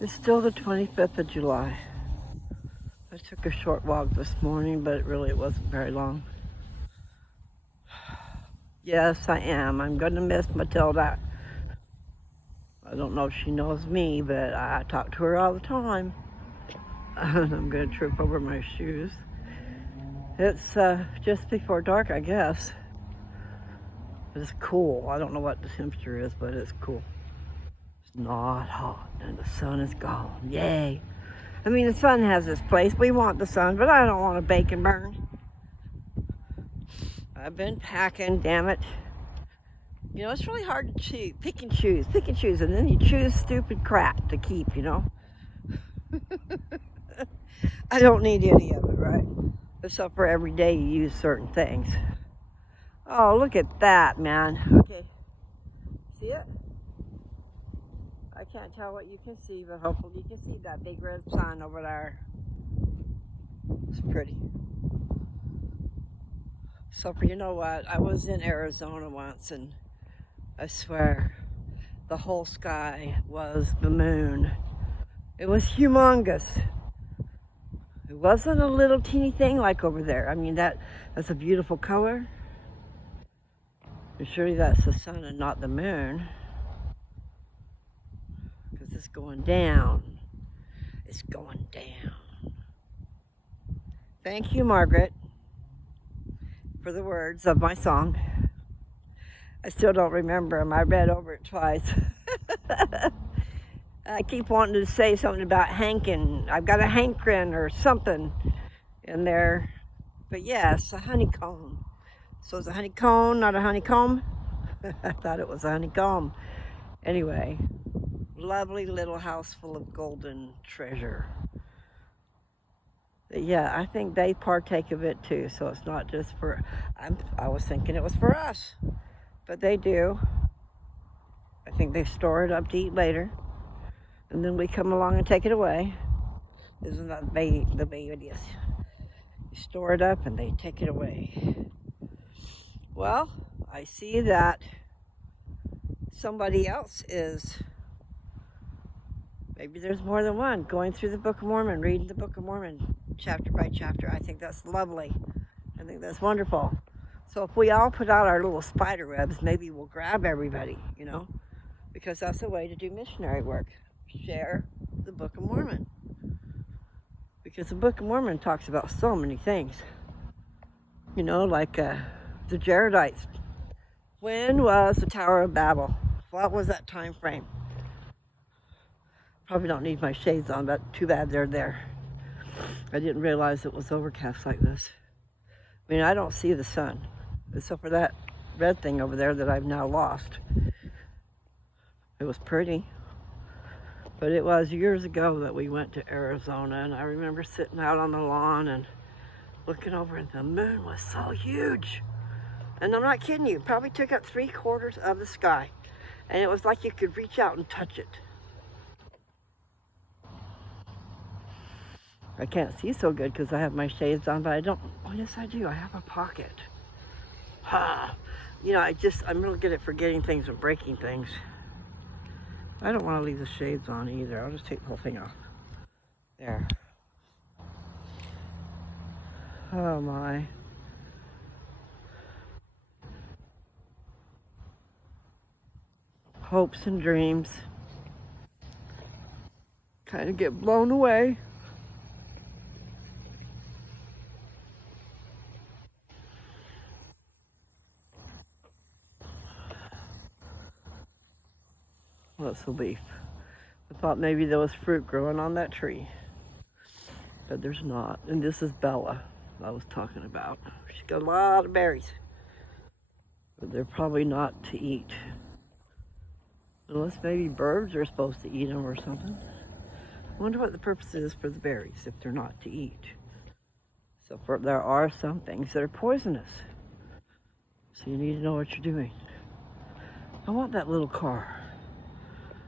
It's still the 25th of July. I took a short walk this morning, but it wasn't very long. Yes, I am. I'm going to miss Matilda. I don't know if she knows me, but I talk to her all the time. I'm going to trip over my shoes. It's just before dark, I guess. It's cool. I don't know what the temperature is, but it's cool. It's not hot, and the sun is gone. Yay. I mean, the sun has its place. We want the sun, but I don't want to bake and burn. I've been packing, damn it. You know, it's really hard to choose, pick and choose, and then you choose stupid crap to keep, you know? I don't need any of it, right? Except for every day you use certain things. Oh, look at that, man. Okay. See it? I can't tell what you can see, but hopefully you can see that big red sign over there. It's pretty. So, you know what? I was in Arizona once, and I swear the whole sky was the moon. It was humongous. It wasn't a little teeny thing like over there. I mean, that's a beautiful color. And surely that's the sun and not the moon, because it's going down. It's going down. Thank you, Margaret, for the words of my song. I still don't remember them. I read over it twice. I keep wanting to say something about hankin'. I've got a hankering or something in there. But yes, a honeycomb. So it's a honeycomb, not a honeycomb? I thought it was a honeycomb. Anyway, lovely little house full of golden treasure. But yeah, I think they partake of it too. So it's not just for, I was thinking it was for us, but they do. I think they store it up to eat later. And then we come along and take it away. Isn't that the babies? You store it up and they take it away. Well, I see that somebody else is, maybe there's more than one, going through the Book of Mormon, reading the Book of Mormon chapter by chapter. I think that's lovely. I think that's wonderful. So if we all put out our little spider webs, maybe we'll grab everybody, you know, because that's a way to do missionary work. Share the Book of Mormon. Because the Book of Mormon talks about so many things. You know, like the Jaredites. When was the Tower of Babel? What was that time frame? Probably don't need my shades on, but too bad they're there. I didn't realize it was overcast like this. I mean, I don't see the sun, except for that red thing over there that I've now lost. It was pretty. But it was years ago that we went to Arizona, and I remember sitting out on the lawn and looking over, and the moon was so huge. And I'm not kidding you, probably took up 3/4 of the sky. And it was like you could reach out and touch it. I can't see so good because I have my shades on, but I don't, oh yes I do, I have a pocket. You know, I'm really good at forgetting things and breaking things. I don't want to leave the shades on either. I'll just take the whole thing off. There. Oh my. Hopes and dreams kind of get blown away. What's the leaf? I thought maybe there was fruit growing on that tree, but there's not. And this is Bella I was talking about. She's got a lot of berries, but they're probably not to eat. Unless maybe birds are supposed to eat them or something. I wonder what the purpose is for the berries if they're not to eat. So there are some things that are poisonous. So you need to know what you're doing. I want that little car.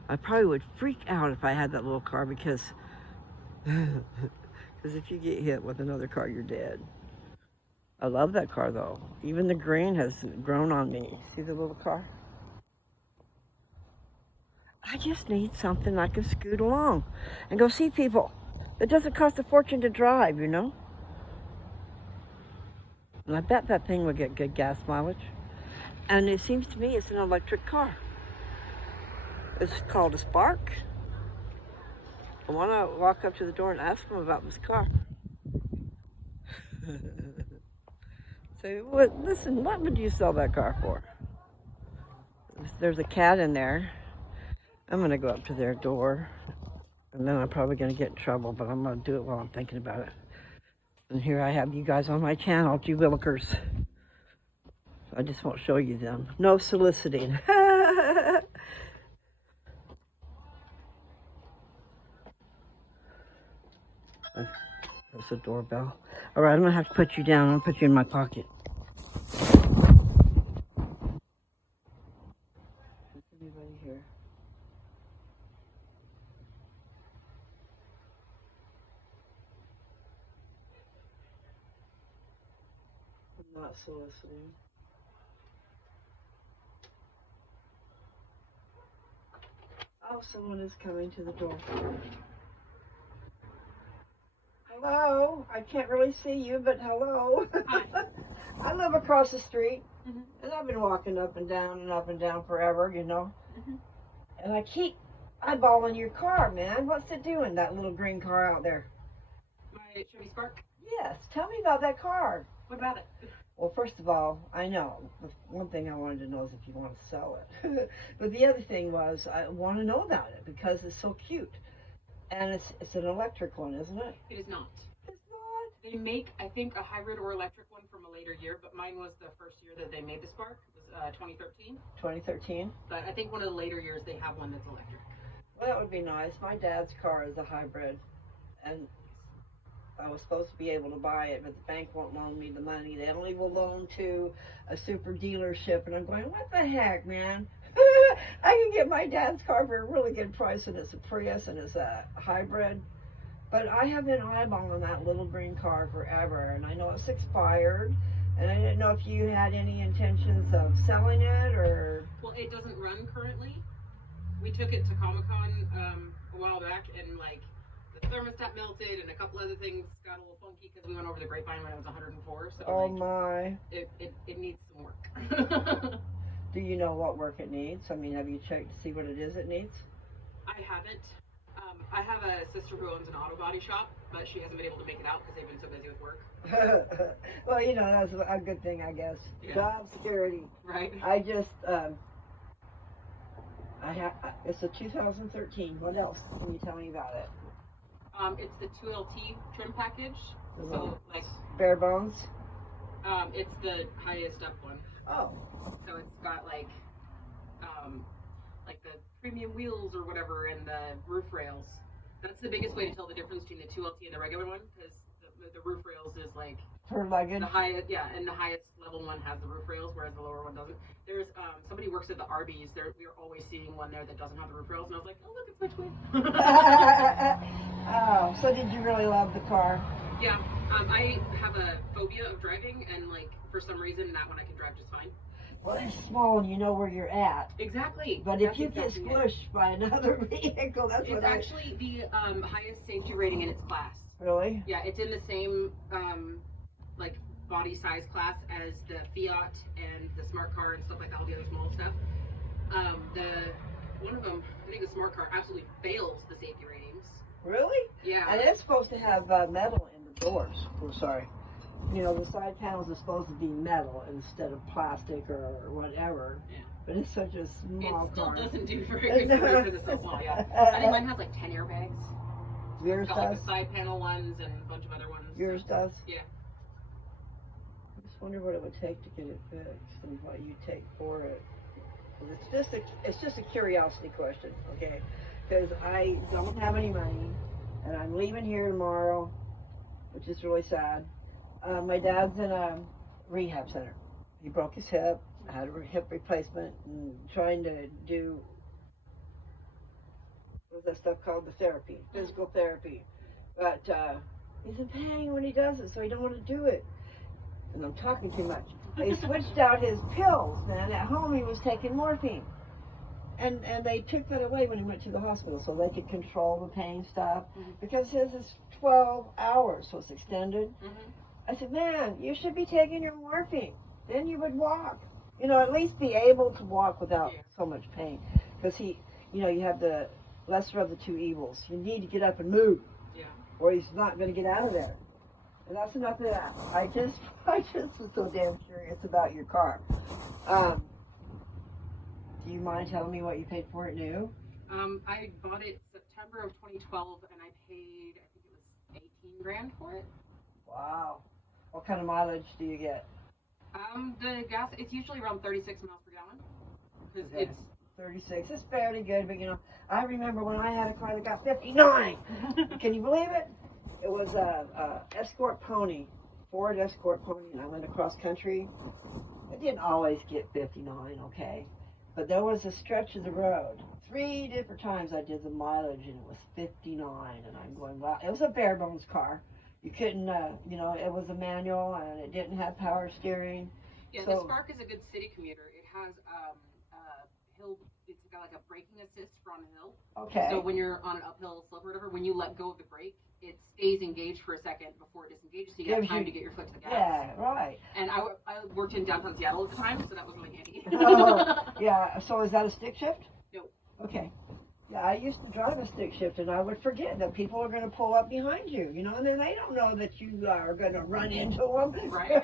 I probably would freak out if I had that little car because if you get hit with another car, you're dead. I love that car though. Even the green has grown on me. See the little car? I just need something I can scoot along and go see people. It doesn't cost a fortune to drive, you know? And I bet that thing would get good gas mileage. And it seems to me it's an electric car. It's called a Spark. I want to walk up to the door and ask them about this car. Say, listen, what would you sell that car for? There's a cat in there. I'm going to go up to their door. And then I'm probably going to get in trouble, but I'm going to do it while I'm thinking about it. And here I have you guys on my channel, G Willikers. I just won't show you them. No soliciting. That's the doorbell. All right, I'm going to have to put you down. I'm going to put you in my pocket. Is anybody here? I'm not soliciting. Oh, someone is coming to the door. Hello, I can't really see you, but hello. Hi. I live across the street, Mhm. and I've been walking up and down forever, you know. Mhm. And I keep eyeballing your car, man. What's it doing, that little green car out there? My Chevy Spark. Yes, tell me about that car. What about it? Well, first of all, I know. The one thing I wanted to know is if you want to sell it. But the other thing was I want to know about it because it's so cute. And it's an electric one, isn't it? It is not. It's not. They make, I think, a hybrid or electric one from a later year, but mine was the first year that they made the Spark. It was 2013. 2013. But I think one of the later years they have one that's electric. Well, that would be nice. My dad's car is a hybrid, and I was supposed to be able to buy it, but the bank won't loan me the money. They only will loan to a super dealership, and I'm going, what the heck, man? I can get my dad's car for a really good price, and it's a Prius, and it's a hybrid. But I have been eyeballing that little green car forever, and I know it's expired, and I didn't know if you had any intentions of selling it, or... Well, it doesn't run currently. We took it to Comic-Con a while back, and like the thermostat melted, and a couple other things got a little funky because we went over the Grapevine when it was 104. So Oh, like, my. it needs some work. Do you know what work it needs? I mean, have you checked to see what it is it needs? I haven't. I have a sister who owns an auto body shop, but she hasn't been able to make it out because they've been so busy with work. Well, you know, that's a good thing, I guess. Yeah. Job security. Right. I just, it's a 2013. What else can you tell me about it? It's the 2LT trim package. So like, Bare bones? it's the highest up one. Oh. So it's got like the premium wheels or whatever, and the roof rails. That's the biggest way to tell the difference between the 2LT and the regular one, because the roof rails is like For luggage? the highest, yeah, and the highest level one has the roof rails, whereas the lower one doesn't. There's somebody who works at the Arby's. We're always seeing one there that doesn't have the roof rails, and I was like, oh look, it's my twin. Oh, so did you really love the car? Yeah, I have a phobia of driving, and like for some reason that one I can drive just fine. Well, it's small and you know where you're at. Exactly. But That's if you exactly get squished by another vehicle, that's it's what actually the highest safety rating in its class. Really? Yeah, it's in the same like body size class as the Fiat and the Smart Car and stuff like that, all the other small stuff. One of them, I think the Smart Car, absolutely fails the safety ratings. Really? Yeah. And it's supposed to have metal in the doors. Oh, sorry. You know, the side panels are supposed to be metal instead of plastic or whatever. Yeah. But it's such a small It still car. doesn't do very good for the so small, yeah. I think mine has like 10 airbags. Yours It's got like does? the side panel ones and a bunch of other ones. Yours does? Yeah. I just wonder what it would take to get it fixed and what you take for it. It's just a curiosity question, okay? Because I don't have any money, and I'm leaving here tomorrow, which is really sad. My dad's in a rehab center. He broke his hip, had a hip replacement, and trying to do what's that stuff called, the therapy, physical therapy. But he's in pain when he does it, so he don't want to do it. And I'm talking too much. He switched out his pills, man. At home he was taking morphine. And they took that away when he went to the hospital so they could control the pain stuff because his is 12 hours, so it's extended. I said, man, you should be taking your morphine. Then you would walk. You know, at least be able to walk without so much pain. Because he, you know, you have the lesser of the two evils. You need to get up and move. Yeah. Or he's not going to get out of there. And that's enough of that. I just was so damn curious about your car. Do you mind telling me what you paid for it new? I bought it September of 2012, and I paid, I think it was 18 grand for it. Wow. What kind of mileage do you get? The gas, it's usually around 36 miles per gallon. Because Okay. it's 36. It's fairly good, but you know, I remember when I had a car that got 59. Can you believe it? It was a Escort Pony, Ford Escort Pony, and I went across country. I didn't always get 59, okay? But there was a stretch of the road. 3 different times I did the mileage, and it was 59, and I'm going, wow. It was a bare bones car. You couldn't, you know, it was a manual, and it didn't have power steering. Yeah, So, the Spark is a good city commuter. It has hill. It's got like a braking assist for on a hill. okay. So when you're on an uphill slope or whatever, when you let go of the brake, it stays engaged for a second before it disengages, so you have time to get your foot to the gas. Yeah, right. And I worked in downtown Seattle at the time, so that was really handy. Oh, yeah. So is that a stick shift? Nope. Okay. Yeah, I used to drive a stick shift, and I would forget that people are going to pull up behind you, you know, and then they don't know that you are going to run into them. Right.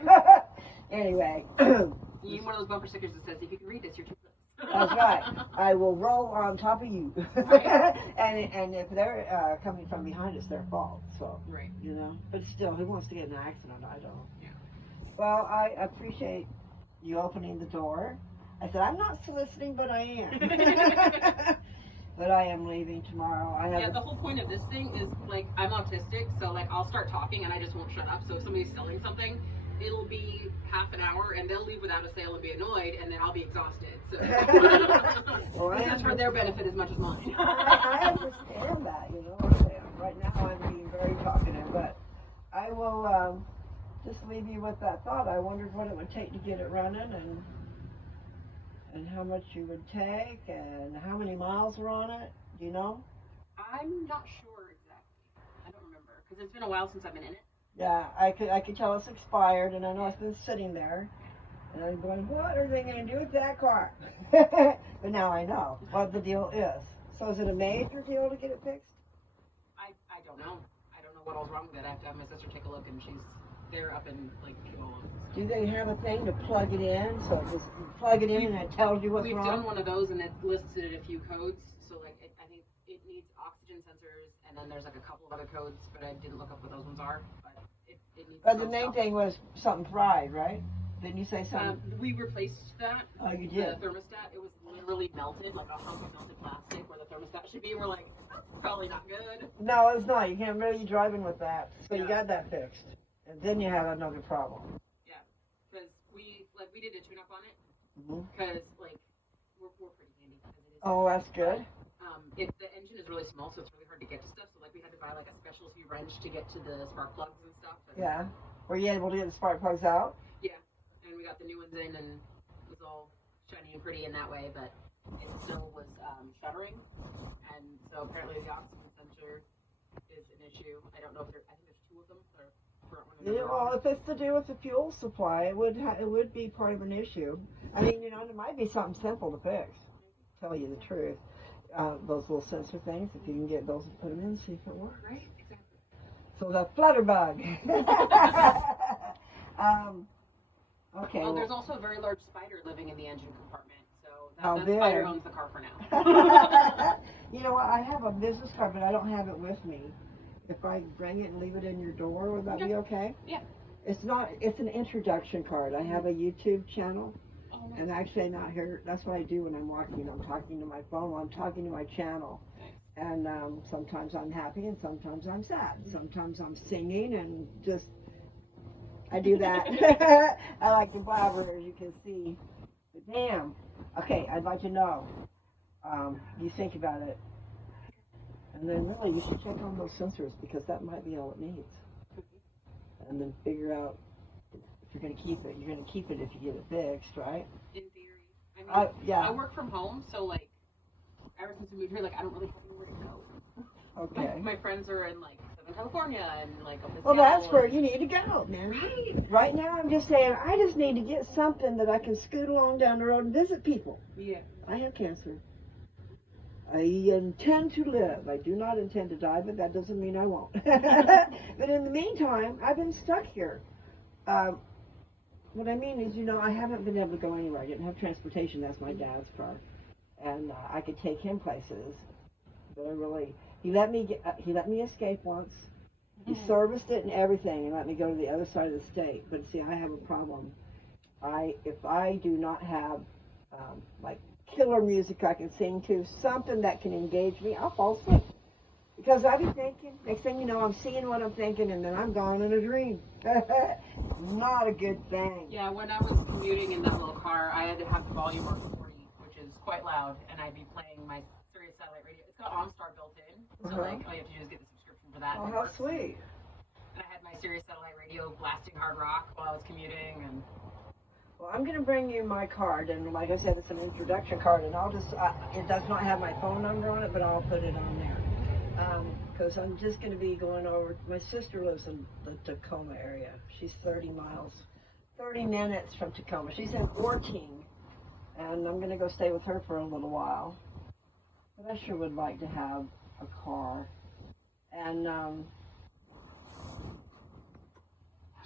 Anyway. You need one of those bumper stickers that says, if you can read this, you're too close. That's right. I will roll on top of you. Right. and if they're coming from behind, it's their fault. So, Right. you know. But still, who wants to get in an accident? I don't. Yeah. Well, I appreciate you opening the door. I said, I'm not soliciting, but I am. But I am leaving tomorrow. Yeah, the whole point of this thing is, like, I'm autistic, so, like, I'll start talking and I just won't shut up. So if somebody's selling something, it'll be half an hour and they'll leave without a sale and be annoyed, and then I'll be exhausted. So Well, this is for their benefit as much as mine. I understand that, you know. Right now I'm being very talkative, but I will just leave you with that thought. I wondered what it would take to get it running, and how much you would take, and how many miles were on it. Do you know? I'm not sure exactly. I don't remember, because it's been a while since I've been in it. Yeah, I could tell it's expired, and I know it's been sitting there. And I'm going, what are they going to do with that car? But now I know what the deal is. So is it a major deal to get it fixed? I don't know. I don't know what all's wrong with it. I have to have my sister take a look, and they're up in, like, Kivalon. So. Do they have a thing to plug it in? So it just you plug it in and it tells you what's We've wrong? done one of those, and it listed a few codes. So, like, I think it needs oxygen sensors, and then there's, like, a couple of other codes, but I didn't look up what those ones are. But it needs But the some main stuff. thing was something fried, right? Didn't you say something? We replaced that. Oh, you did? The thermostat, it was literally melted, like a hunk of melted plastic where the thermostat should be. We're like, that's probably not good. No, it's not. You can't really be driving with that. So you Yeah. got that fixed. And then you have another problem. Yeah, because we did a tune-up on it, Mm-hmm. because, like, we're pretty handy. As it is. Oh, that's good. The engine is really small, so it's really hard to get to stuff. So, like, we had to buy, like, a specialty wrench to get to the spark plugs and stuff. And, Yeah. Were you able to get the spark plugs out? Yeah, and we got the new ones in, and it was all shiny and pretty in that way, but it still was shuttering, and so apparently the oxygen sensor is an issue. I don't know if I think there's 2 of them. Yeah, well, if it's to do with the fuel supply, it would be part of an issue. I mean, you know, it might be something simple to fix. Tell you the truth, those little sensor things. If you can get those and put them in, see if it works. Right, exactly. So the flutterbug. Okay. Well, Well, there's also a very large spider living in the engine compartment, so Oh, that there. spider owns the car for now. you know what? I have a business card, but I don't have it with me. If I bring it and leave it in your door, would that be okay? Yeah. It's not. It's an introduction card. I have a YouTube channel. Oh, nice. And actually, I'm out here. That's what I do when I'm walking. I'm talking to my phone. I'm talking to my channel. Nice. And sometimes I'm happy, and sometimes I'm sad. Sometimes I'm singing, and just I do that. I like to blabber, as you can see. But damn. Okay, I'd like to know. You think about it, and then really you should check on those sensors because that might be all it needs. And then figure out if you're going to keep it. You're going to keep it if you get it fixed, right? In theory. I mean, Yeah. I work from home, so, like, ever since we moved here, like, I don't really have anywhere to go. Okay. My friends are in, like, Southern California and, like, up in Well, Seattle that's where and- you need to go, man. Right. Right now, I'm just saying, I just need to get something that I can scoot along down the road and visit people. Yeah. I have cancer. I intend to live. I do not intend to die, but that doesn't mean I won't. But in the meantime, I've been stuck here. What I mean is, I haven't been able to go anywhere. I didn't have transportation. That's my dad's car. And I could take him places. But he let me escape once. He serviced it and everything and let me go to the other side of the state. But see, I have a problem. If I do not have, like, killer music I can sing to, something that can engage me, I'll fall asleep. Because I'll be thinking, next thing you know, I'm seeing what I'm thinking, and then I'm gone in a dream. Not a good thing. Yeah, when I was commuting in that little car, I had to have the volume on 40, which is quite loud, and I'd be playing my Sirius satellite radio. It's got OnStar built in, so like all you have to do is get the subscription for that. Oh, and it how works. sweet. And I had my Sirius satellite radio blasting hard rock while I was commuting, and Well, I'm going to bring you my card, and like I said, it's an introduction card, and I'll just, it does not have my phone number on it, but I'll put it on there. Because I'm just going to be going over, my sister lives in the Tacoma area. She's 30 minutes from Tacoma. She's in 14, and I'm going to go stay with her for a little while. But I sure would like to have a car. And,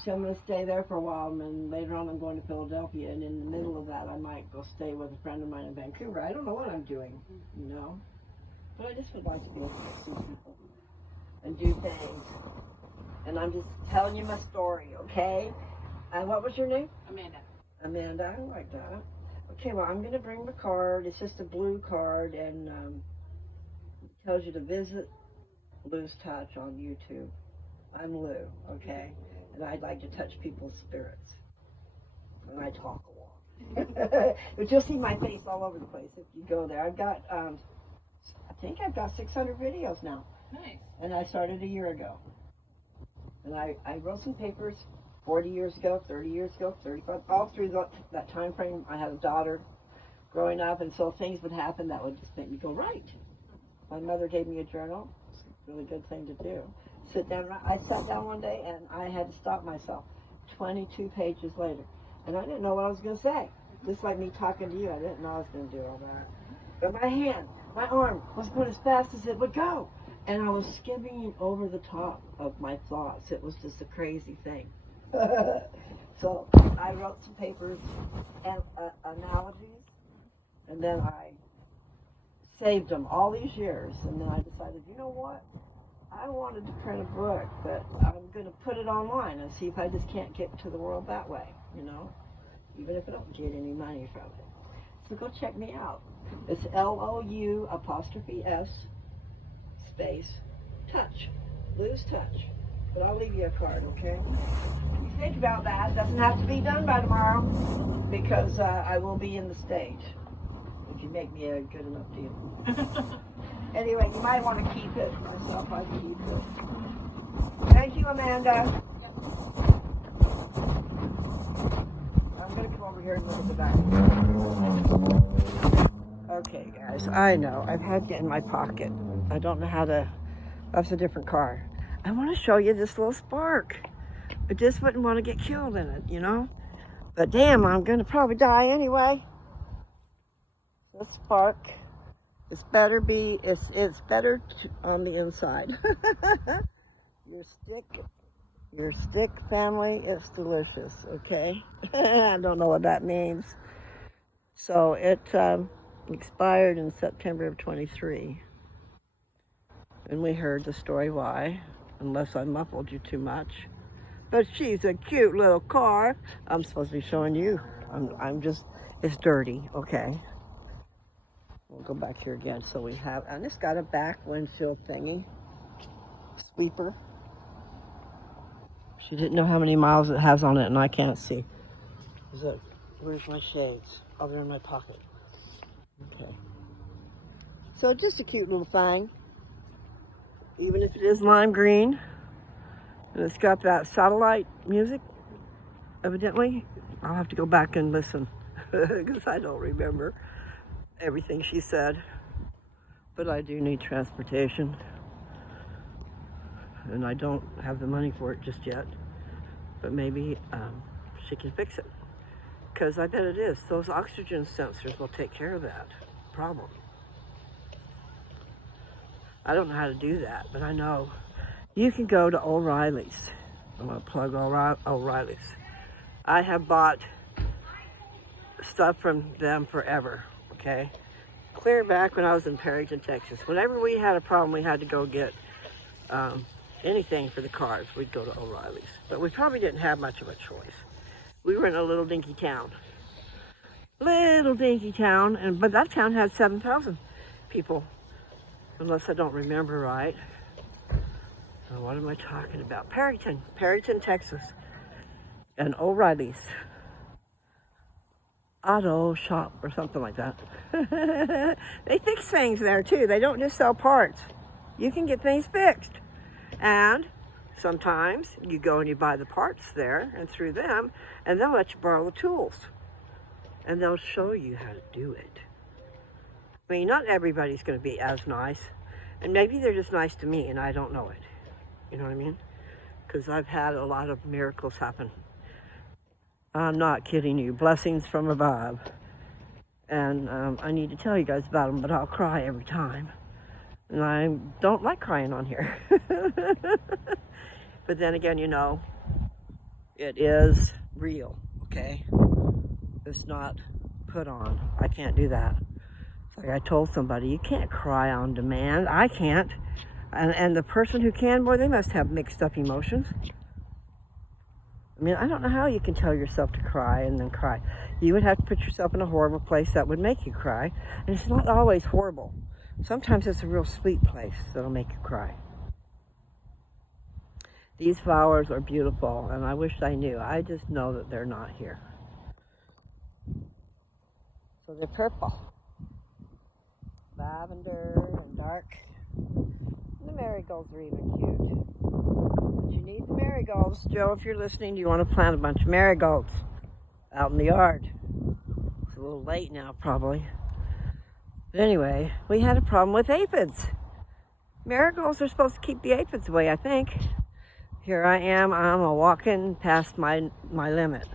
so I'm going to stay there for a while, and then later on I'm going to Philadelphia, and in the middle of that I might go stay with a friend of mine in Vancouver. I don't know what I'm doing, but I just would like to be able to see people and do things. And I'm just telling you my story, okay? And what was your name? Amanda. Amanda, I like that. Okay, well, I'm going to bring my card. It's just a blue card, and it tells you to visit Lou's Touch on YouTube. I'm Lou, okay? And I'd like to touch people's spirits. And I talk a lot. But you'll see my face all over the place if you go there. I've got, I think I've got 600 videos now. Nice. And I started a year ago. And I wrote some papers 40 years ago, 30 years ago, 35, all through that time frame. I had a daughter growing up, and so things would happen that would just make me go, right. My mother gave me a journal. It's a really good thing to do. I sat down one day and I had to stop myself 22 pages later. And I didn't know what I was going to say. Just like me talking to you, I didn't know I was going to do all that. But my arm was going as fast as it would go. And I was skimming over the top of my thoughts. It was just a crazy thing. So I wrote some papers and analogies. And then I saved them all these years. And then I decided, you know what? I wanted to print a book, but I'm going to put it online and see if I just can't get to the world that way, even if I don't get any money from it. So go check me out. It's LOU''S space touch, Lou's Touch. But I'll leave you a card, okay? You think about that. It doesn't have to be done by tomorrow because I will be in the stage if you make me a good enough deal. Anyway, you might want to keep it. Myself, I'd keep it. Thank you, Amanda. I'm going to come over here and look at the back. Okay, guys, I know. I've had it in my pocket. I don't know how to... That's a different car. I want to show you this little Spark. I just wouldn't want to get killed in it, But damn, I'm going to probably die anyway. The Spark. It's better on the inside. Your stick family is delicious, okay? I don't know what that means. So it expired in September of 23. And we heard the story why, unless I muffled you too much. But she's a cute little car. I'm supposed to be showing you. I'm just, it's dirty, okay? We'll go back here again. So we have, and it's got a back windshield thingy, sweeper. She didn't know how many miles it has on it, and I can't see. Where's my shades? Oh, they're in my pocket. Okay. So just a cute little thing. Even if it is lime green, and it's got that satellite music, evidently. I'll have to go back and listen, because I don't remember everything she said. But I do need transportation. And I don't have the money for it just yet. But maybe she can fix it. Because I bet it is. Those oxygen sensors will take care of that problem. I don't know how to do that, but I know you can go to O'Reilly's. I'm going to plug O'Reilly's. I have bought stuff from them forever, okay? Clear back when I was in Perryton, Texas. Whenever we had a problem, we had to go get anything for the cars. We'd go to O'Reilly's. But we probably didn't have much of a choice. We were in a little dinky town. But that town had 7,000 people. Unless I don't remember right. Now, what am I talking about? Perryton, Texas. And O'Reilly's Auto Shop or something like that. They fix things there too. They don't just sell parts. You can get things fixed. And sometimes you go and you buy the parts there and through them, and they'll let you borrow the tools. And they'll show you how to do it. I mean, not everybody's going to be as nice. And maybe they're just nice to me and I don't know it. You know what I mean? Because I've had a lot of miracles happen. I'm not kidding you. Blessings from above. And I need to tell you guys about them, but I'll cry every time. And I don't like crying on here. But then again, you know, it is real, okay? It's not put on. I can't do that. It's like I told somebody, you can't cry on demand. I can't. And the person who can, boy, they must have mixed up emotions. I mean, I don't know how you can tell yourself to cry and then cry. You would have to put yourself in a horrible place that would make you cry. And it's not always horrible. Sometimes it's a real sweet place that'll make you cry. These flowers are beautiful, and I wish I knew. I just know that they're not here. So they're purple. Lavender and dark. The marigolds are even cute. But you need the marigolds. Joe, if you're listening, you want to plant a bunch of marigolds out in the yard. It's a little late now, probably. But anyway, we had a problem with aphids. Marigolds are supposed to keep the aphids away, I think. Here I am, I'm walking past my limit.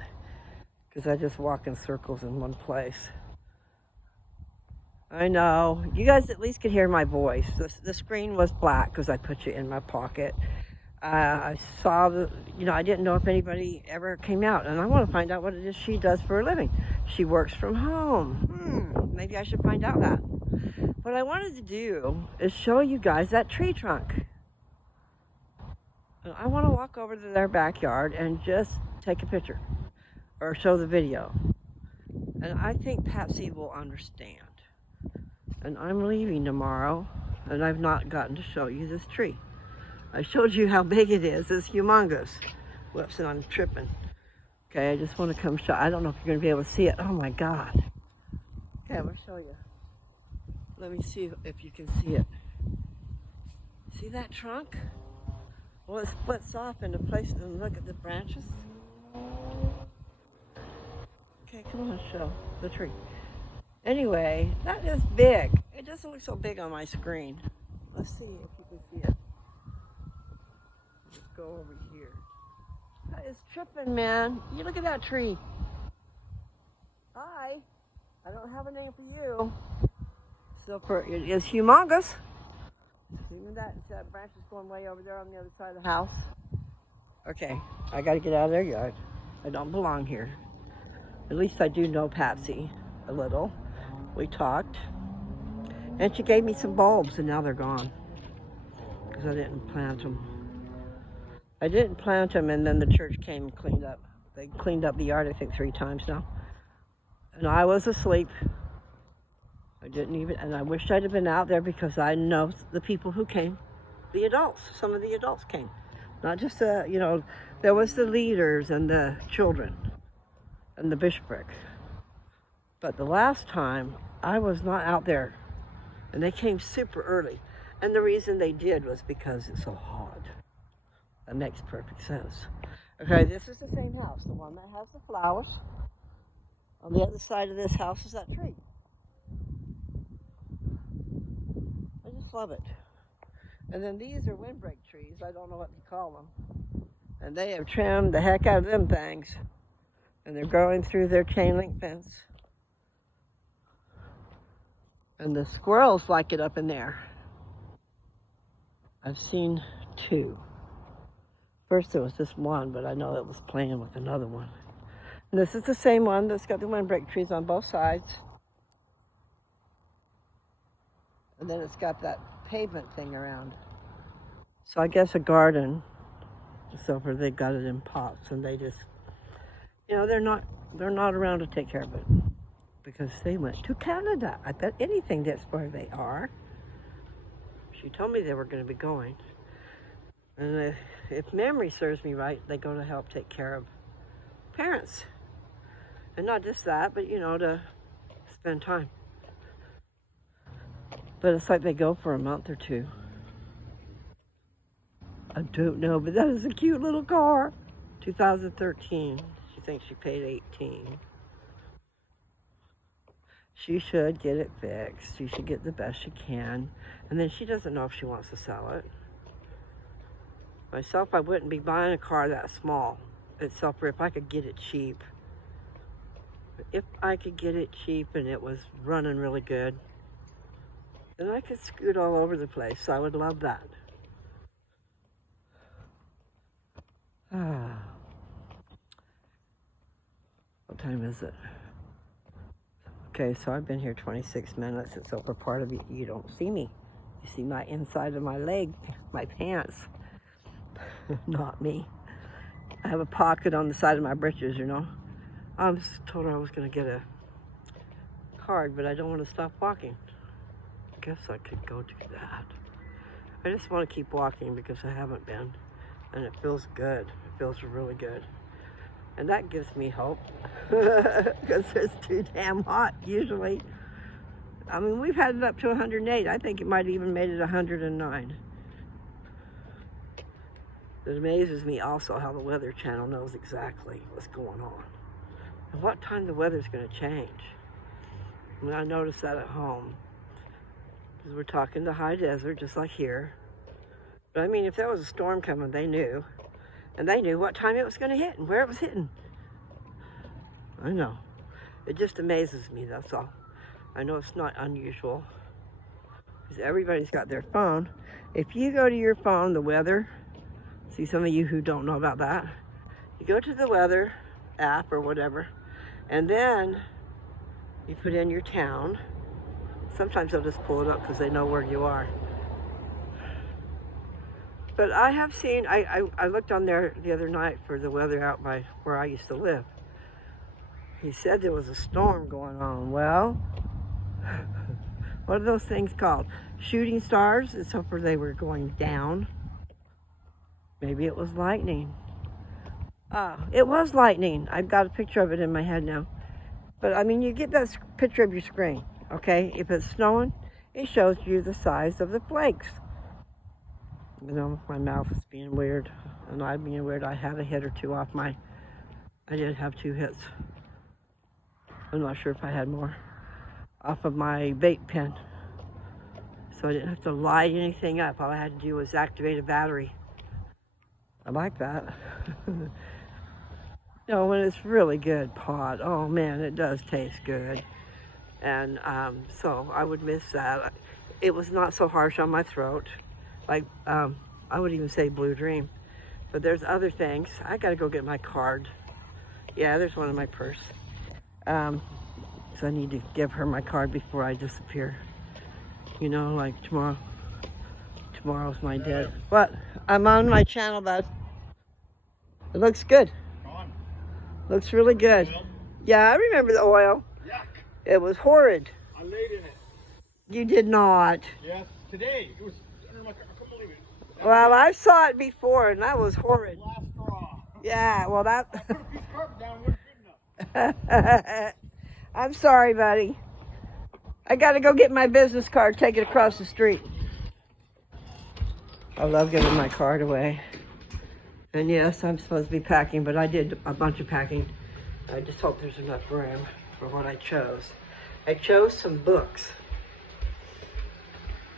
Because I just walk in circles in one place. I know. You guys at least could hear my voice. The screen was black because I put you in my pocket. I saw I didn't know if anybody ever came out. And I want to find out what it is she does for a living. She works from home. Maybe I should find out that. What I wanted to do is show you guys that tree trunk. And I want to walk over to their backyard and just take a picture. Or show the video. And I think Patsy will understand. And I'm leaving tomorrow, and I've not gotten to show you this tree. I showed you how big it is. It's humongous. Whoops, and I'm tripping. Okay, I just want to come show. I don't know if you're going to be able to see it. Oh my God. Okay, I'm going to show you. Let me see if you can see it. See that trunk? Well, it splits off into places, and look at the branches. Okay, come on, show the tree. Anyway, that is big. It doesn't look so big on my screen. Let's see if you can see it. Let's go over here. That is tripping, man. You look at that tree. Hi. I don't have a name for you. It is humongous. Even that branch is going way over there on the other side of the house. Okay, I got to get out of their yard. I don't belong here. At least I do know Patsy a little. We talked, and she gave me some bulbs, and now they're gone because I didn't plant them. I didn't plant them, and then the church came and cleaned up. They cleaned up the yard, I think, 3 times now. And I was asleep. I didn't even, and I wish I'd have been out there because I know the people who came, the adults. Some of the adults came, not just there was the leaders and the children and the bishopric. But the last time, I was not out there, and they came super early. And the reason they did was because it's so hot. That makes perfect sense. Okay, this is the same house, the one that has the flowers. On the other side of this house is that tree. just love it. And then these are windbreak trees. I don't know what to call them. And they have trimmed the heck out of them things. And they're growing through their chain link fence. And the squirrels like it up in there. I've seen 2. First there was this one, but I know it was playing with another one. And this is the same one that's got the windbreak trees on both sides. And then it's got that pavement thing around. So I guess a garden. So far they've got it in pots, and they just, you know, they're not around to take care of it because they went to Canada. I bet anything that's where they are. She told me they were going to be going. And if memory serves me right, they go to help take care of parents. And not just that, but, you know, to spend time. But it's like they go for a month or 2. I don't know, but that is a cute little car. 2013. She thinks she paid 18. She should get it fixed. She should get the best she can. And then she doesn't know if she wants to sell it. Myself, I wouldn't be buying a car that small itself, or if I could get it cheap. If I could get it cheap and it was running really good, then I could scoot all over the place. I would love that. What time is it? Okay, so I've been here 26 minutes. It's over part of it. You don't see me. You see my inside of my leg, my pants. Not me. I have a pocket on the side of my britches, you know. I was told I was going to get a card, but I don't want to stop walking. I guess I could go do that. I just want to keep walking because I haven't been. And it feels good. It feels really good. And that gives me hope. Because it's too damn hot usually. I mean, we've had it up to 108. I think it might have even made it 109. It amazes me also how the Weather Channel knows exactly what's going on. And what time the weather's going to change. I mean, I noticed that at home. Because we're talking the high desert, just like here. But I mean, if there was a storm coming, they knew. And they knew what time it was going to hit and where it was hitting. I know. It just amazes me, that's all. I know it's not unusual. Because everybody's got their phone. If you go to your phone, the weather, see some of you who don't know about that, you go to the weather app or whatever, and then you put in your town. Sometimes they'll just pull it up because they know where you are. But I have seen, I looked on there the other night for the weather out by where I used to live. He said there was a storm going on. Well, what are those things called? Shooting stars, except for they were going down. Maybe it was lightning. It was lightning. I've got a picture of it in my head now. But I mean, you get that picture of your screen, okay? If it's snowing, it shows you the size of the flakes. You know, my mouth is being weird, and I'm being weird. I had a hit or 2 off I did have 2 hits. I'm not sure if I had more off of my vape pen. So I didn't have to light anything up. All I had to do was activate a battery. I like that. You know, when it's really good pot, oh man, it does taste good. And so I would miss that. It was not so harsh on my throat. Like, I would even say Blue Dream. But there's other things. I gotta go get my card. Yeah, there's one in my purse. So I need to give her my card before I disappear. You know, like tomorrow's my day. What? I'm on my channel, bud. It looks good. On. Looks really good. Oil. Yeah, I remember the oil. Yuck. It was horrid. I laid in it. You did not. Yes, today. It was under my car. I couldn't believe it. Well, I saw it before, and that was horrid. Last straw. Yeah, well, I that... put a piece of carpet down. Wasn't good enough. I'm sorry, buddy. I gotta go get my business card, take it across the street. I love giving my card away. And yes, I'm supposed to be packing, but I did a bunch of packing. I just hope there's enough room for what I chose. I chose some books.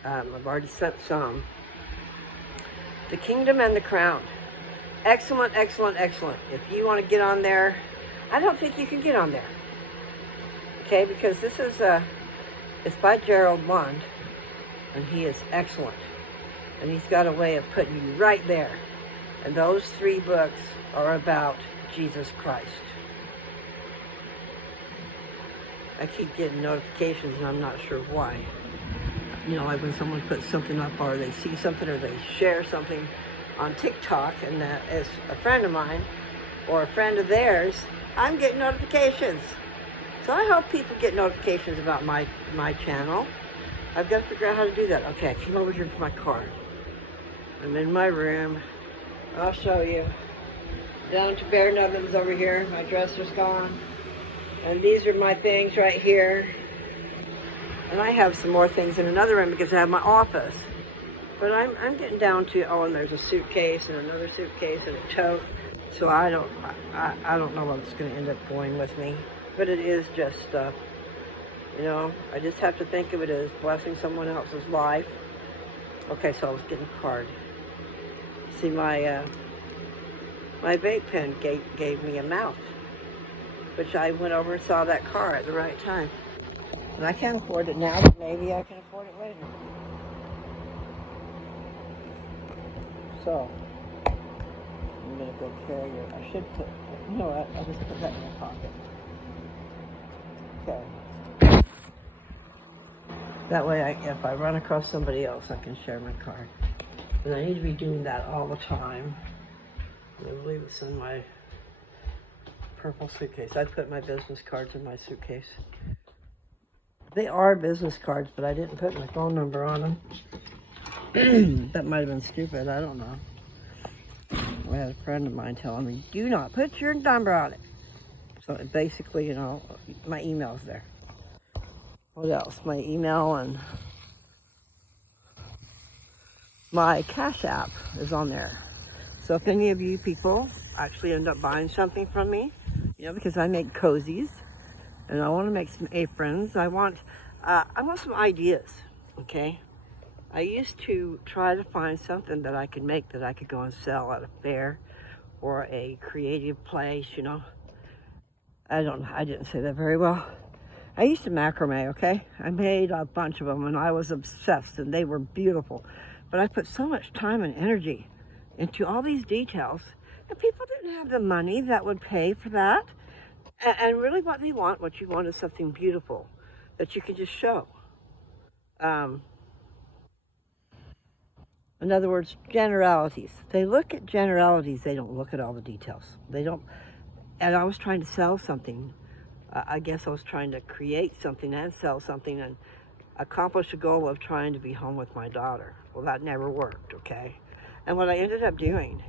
I've already sent some. The Kingdom and the Crown. Excellent, excellent, excellent. If you want to get on there, I don't think you can get on there. Okay, because this is it's by Gerald Lund, and he is excellent. And he's got a way of putting you right there. And those 3 books are about Jesus Christ. I keep getting notifications and I'm not sure why. You know, like when someone puts something up or they see something or they share something on TikTok and it's a friend of mine or a friend of theirs, I'm getting notifications. So I hope people get notifications about my channel. I've got to figure out how to do that. Okay, I came over here for my card. I'm in my room. I'll show you. Down to bare nubbins over here. My dresser's gone. And these are my things right here. And I have some more things in another room because I have my office. But I'm getting down to, oh, and there's a suitcase and another suitcase and a tote. So I don't know what's going to end up going with me. But it is just stuff. You know, I just have to think of it as blessing someone else's life. Okay, so I was getting a card. See, my vape pen gave me a mouth, which I went over and saw that car at the right time. And I can't afford it now, but maybe I can afford it later. So, I'm going to go carry it. I should put, you know what, I'll just put that in my pocket. Okay. That way, if I run across somebody else, I can share my card. And I need to be doing that all the time. I believe it's in my purple suitcase. I put my business cards in my suitcase. They are business cards, but I didn't put my phone number on them. That might have been stupid. I don't know. I had a friend of mine telling me, do not put your number on it. So basically, you know, my email's there. What else? My email and my Cash App is on there. So if any of you people actually end up buying something from me, you know, because I make cozies and I want to make some aprons. I want some ideas, okay? I used to try to find something that I could make that I could go and sell at a fair or a creative place, you know. I didn't say that very well. I used to macrame, okay? I made a bunch of them and I was obsessed and they were beautiful. But I put so much time and energy into all these details and people didn't have the money that would pay for that. And really what you want is something beautiful that you can just show. In other words, generalities. They look at generalities, they don't look at all the details. They don't, and I was trying to sell something. I guess I was trying to create something and sell something and accomplish a goal of trying to be home with my daughter. Well, that never worked, okay? And what I ended up doing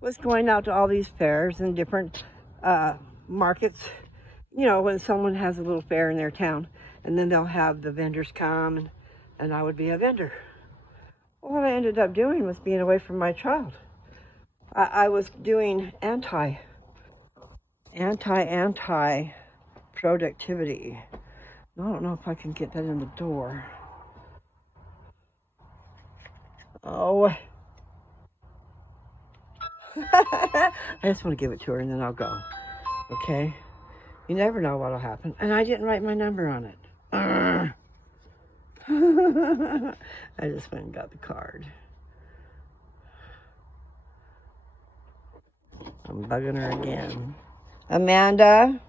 was going out to all these fairs and different markets, you know, when someone has a little fair in their town, and then they'll have the vendors come, and I would be a vendor. Well, what I ended up doing was being away from my child. I was doing anti productivity. I don't know if I can get that in the door. Oh. I just want to give it to her and then I'll go. Okay? You never know what'll happen. And I didn't write my number on it. I just went and got the card. I'm bugging her again. Amanda?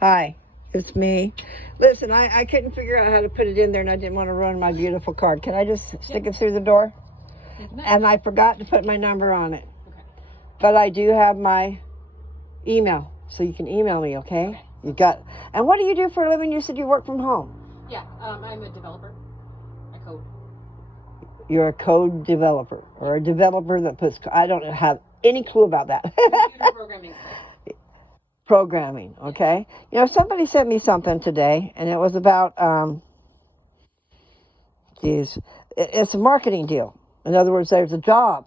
Hi, it's me. Listen, I couldn't figure out how to put it in there and I didn't want to ruin my beautiful card. Can I just stick it through the door? And I forgot to put my number on it. Okay. But I do have my email, so you can email me, okay? You got. And what do you do for a living? You said you work from home. Yeah, I'm a developer. I code. You're a code developer, or a developer that puts. I don't have any clue about that. Computer programming. Programming, okay? You know, somebody sent me something today, and it was about. It's a marketing deal. In other words, there's a job,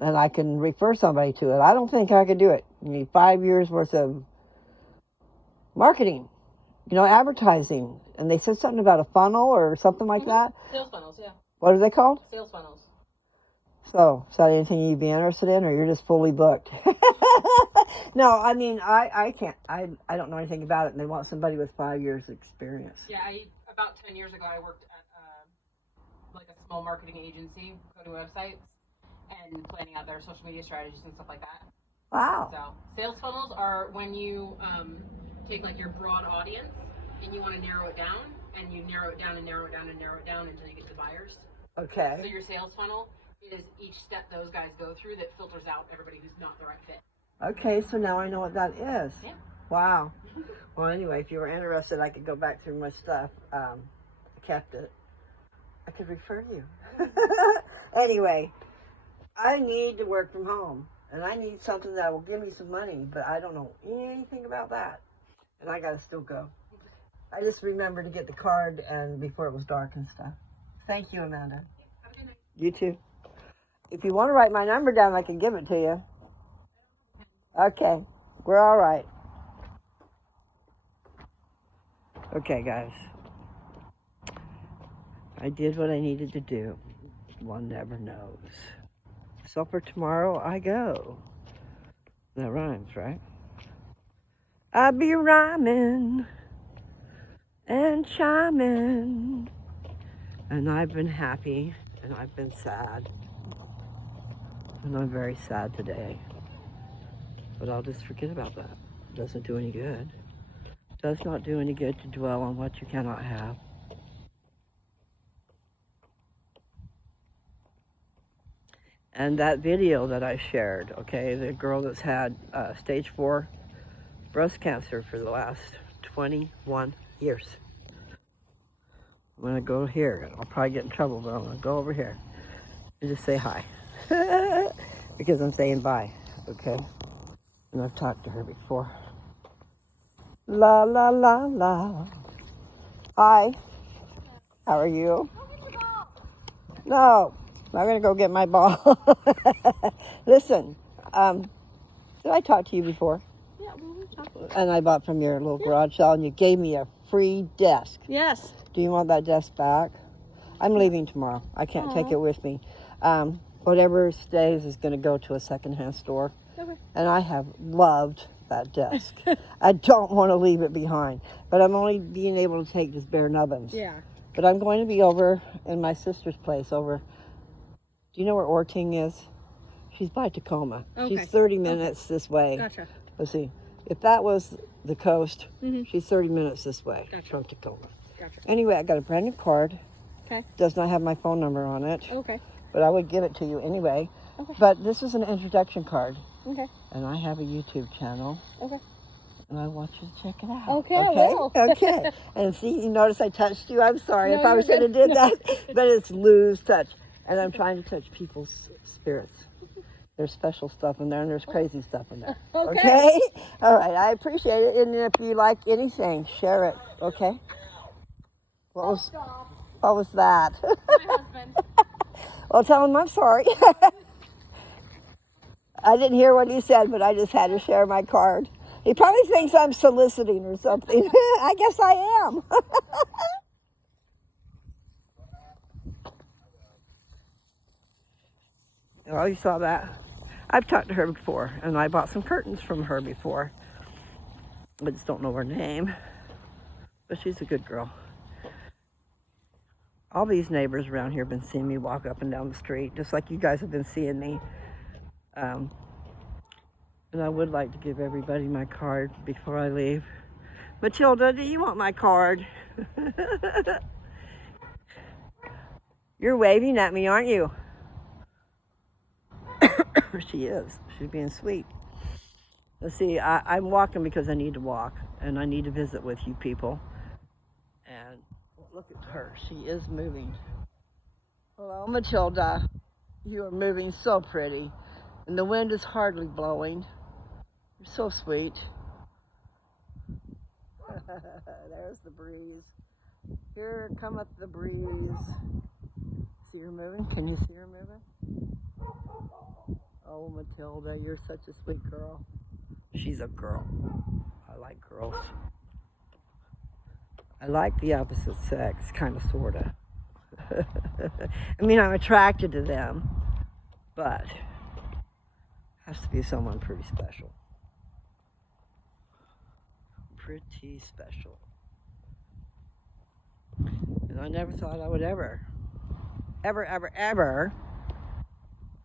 and I can refer somebody to it. I don't think I could do it. You need 5 years worth of marketing advertising, and they said something about a funnel or something like that. Sales funnels, yeah. What are they called? Sales funnels. So, is that anything you'd be interested in, or you're just fully booked? No, I mean, I can't, I don't know anything about it, and they want somebody with 5 years experience. Yeah, about 10 years ago, I worked at like a small marketing agency, coding websites, and planning out their social media strategies and stuff like that. Wow. So, sales funnels are when you take like your broad audience and you want to narrow it down, and you narrow it down and narrow it down and narrow it down until you get to buyers. So Okay. your sales funnel is each step those guys go through that filters out everybody who's not the right fit. Okay, so now I know what that is. Yeah. Wow. Well, anyway, if you were interested, I could go back through my stuff. I kept it. I could refer you. Anyway, I need to work from home, and I need something that will give me some money, but I don't know anything about that, and I gotta still go. I just remember to get the card and before it was dark and stuff. Thank you, Amanda. Have a good night. You too. If you want to write my number down, I can give it to you. Okay, we're all right. Okay, guys. I did what I needed to do. One never knows. So for tomorrow, I go. That rhymes, right? I'll be rhyming and chiming. And I've been happy, and I've been sad. And I'm very sad today. But I'll just forget about that. It doesn't do any good. It does not do any good to dwell on what you cannot have. And that video that I shared, okay, the girl that's had stage 4 breast cancer for the last 21 years. I'm gonna go here. I'll probably get in trouble, but I'm gonna go over here and just say hi. Because I'm saying bye, okay? And I've talked to her before. La la la la. Hi. How are you? No, I'm gonna go get my ball. Listen, did I talk to you before? Yeah, we talked. And I bought from your little garage sale, and you gave me a free desk. Yes. Do you want that desk back? I'm leaving tomorrow. I can't take it with me. Whatever stays is going to go to a secondhand store. Okay. And I have loved that desk. I don't want to leave it behind. But I'm only being able to take just bare nubbins. Yeah. But I'm going to be over in my sister's place over. Do you know where Orting is? She's by Tacoma. Okay. She's 30 minutes this way. Gotcha. Let's see. If that was the coast, Mhm. she's 30 minutes this way Gotcha. from Tacoma. Gotcha. Anyway, I got a brand new card. Okay. Does not have my phone number on it, Okay. but I would give it to you anyway. Okay. But this is an introduction card, Okay. and I have a YouTube channel, Okay. and I want you to check it out. Okay, I will. Okay. And see, you notice I touched you. I'm sorry. No, I probably you're should have good. did that, but it's Lou's touch, and I'm trying to touch people's spirits. There's special stuff in there, and there's crazy stuff in there. Okay. All right. I appreciate it, and if you like anything, share it. Okay. What was that? My husband. Well, tell him I'm sorry. I didn't hear what he said, but I just had to share my card. He probably thinks I'm soliciting or something. I guess I am. Well, you saw that. I've talked to her before, and I bought some curtains from her before. I just don't know her name, but she's a good girl. All these neighbors around here have been seeing me walk up and down the street, just like you guys have been seeing me. And I would like to give everybody my card before I leave. Matilda, do you want my card? You're waving at me, aren't you? She is. She's being sweet. Let's see, I'm walking because I need to walk, and I need to visit with you people. And look at her. She is moving. Hello, Matilda. You are moving so pretty. And the wind is hardly blowing. You're so sweet. There's the breeze. Here cometh the breeze. See her moving? Can you see her moving? Oh, Matilda, you're such a sweet girl. She's a girl. I like girls. I like the opposite sex, kind of, sort of. I mean, I'm attracted to them, but has to be someone pretty special. Pretty special. And I never thought I would ever